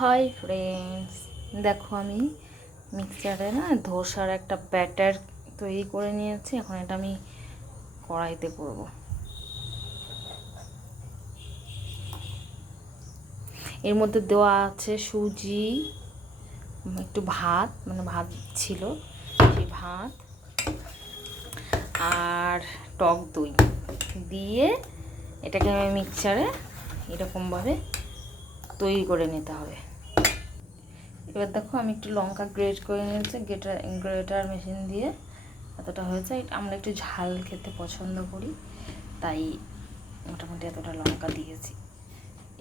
Hi friends, দেখো আমি মিক্সচারে না ধোসার একটা ব্যাটার তৈরি করে নিয়েছি। এখন এটা আমি কড়াইতে করব। এর মধ্যে দেওয়া আছে সুজি, একটু ভাত, মানে ভাত ছিল সেই ভাত আর টক দই দিয়ে এটাকে আমি মিক্সচারে এরকমভাবে তৈরি করে নিতে হবে। এবার দেখো আমি একটু লঙ্কা গ্রেট করে নিয়েছি গ্রেটার মেশিন দিয়ে। এতটা হয়েছে। আমরা একটু ঝাল খেতে পছন্দ করি, তাই মোটামুটি এতটা লঙ্কা দিয়েছি।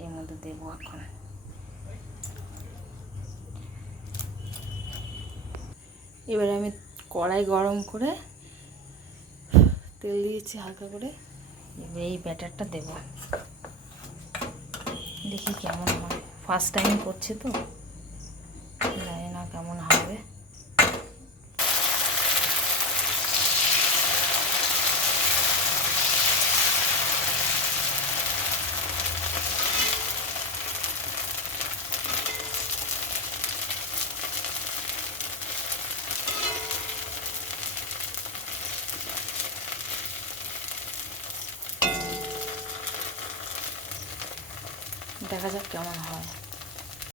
এর মধ্যে দেবো এখন। এবারে আমি কড়াই গরম করে তেল দিয়েছি হালকা করে। এবার এই ব্যাটারটা দেব, দেখি কেমন হয়। ফার্স্ট টাইম করছি তো, জানি না কেমন হবে। দেখা যাক কেমন হয়।